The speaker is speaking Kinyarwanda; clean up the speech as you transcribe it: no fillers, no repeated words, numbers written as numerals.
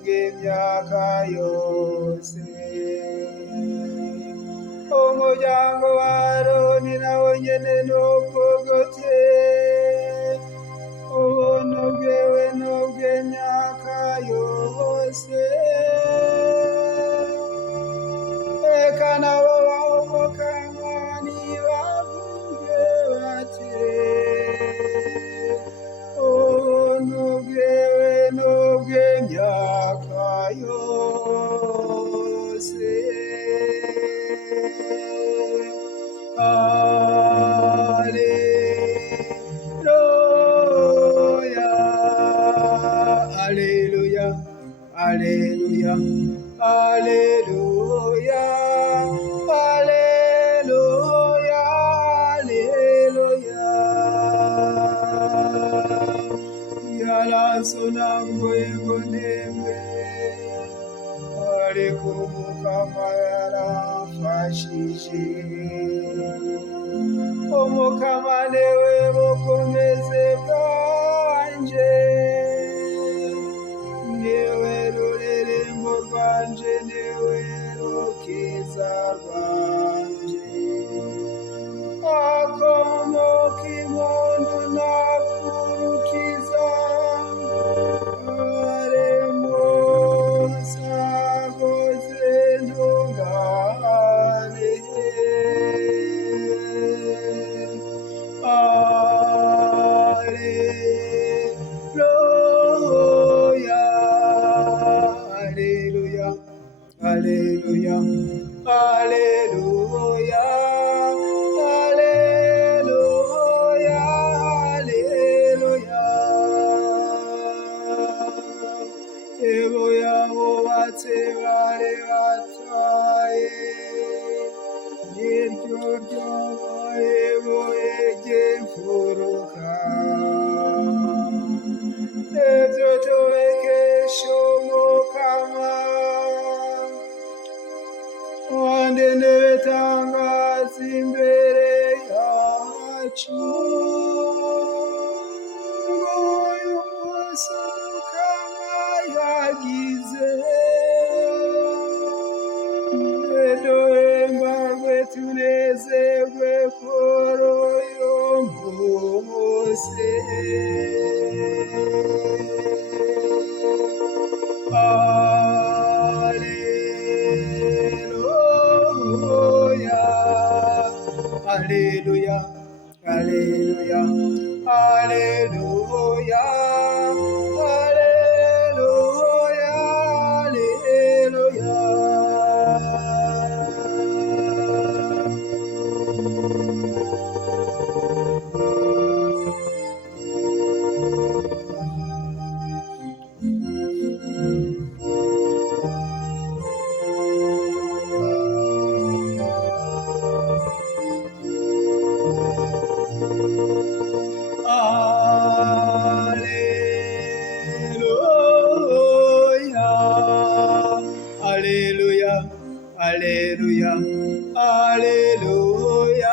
bw'imyaka yose. Umuryango wa Aroni nawo nyene nubwugute, ubuntu bwewe nubw'imyaka yose. Eka nabo bawuvukana nibavuge bati, ubuntu bwewe nubw'imyaka yose. Hallelujah, hallelujah, hallelujah, hallelujah, hallelujah. Yalasonangwe ngonembe, ariko Mukama yarafashije. Umukama niwe bukomezi bwanje, niwe rurerembo rwanje, niwe rukiza rwanje. Akomoka impundu nakurukiza, aremusa akoze ntungane. Hallelujah, hallelujah, hallelujah, hallelujah, hallelujah. Ebo yabo batse bare bataye, niryo ryabaye boyege mfuruka. Ebyo tubekesha Umukama, wande nebetangaza imbere yacu. Nguyu munsi Umukama yagize, duhimbarwe tunezerwe kuri uyu munsi. Hallelujah, hallelujah, hallelujah, hallelujah, hallelujah. Hallelujah, hallelujah, hallelujah,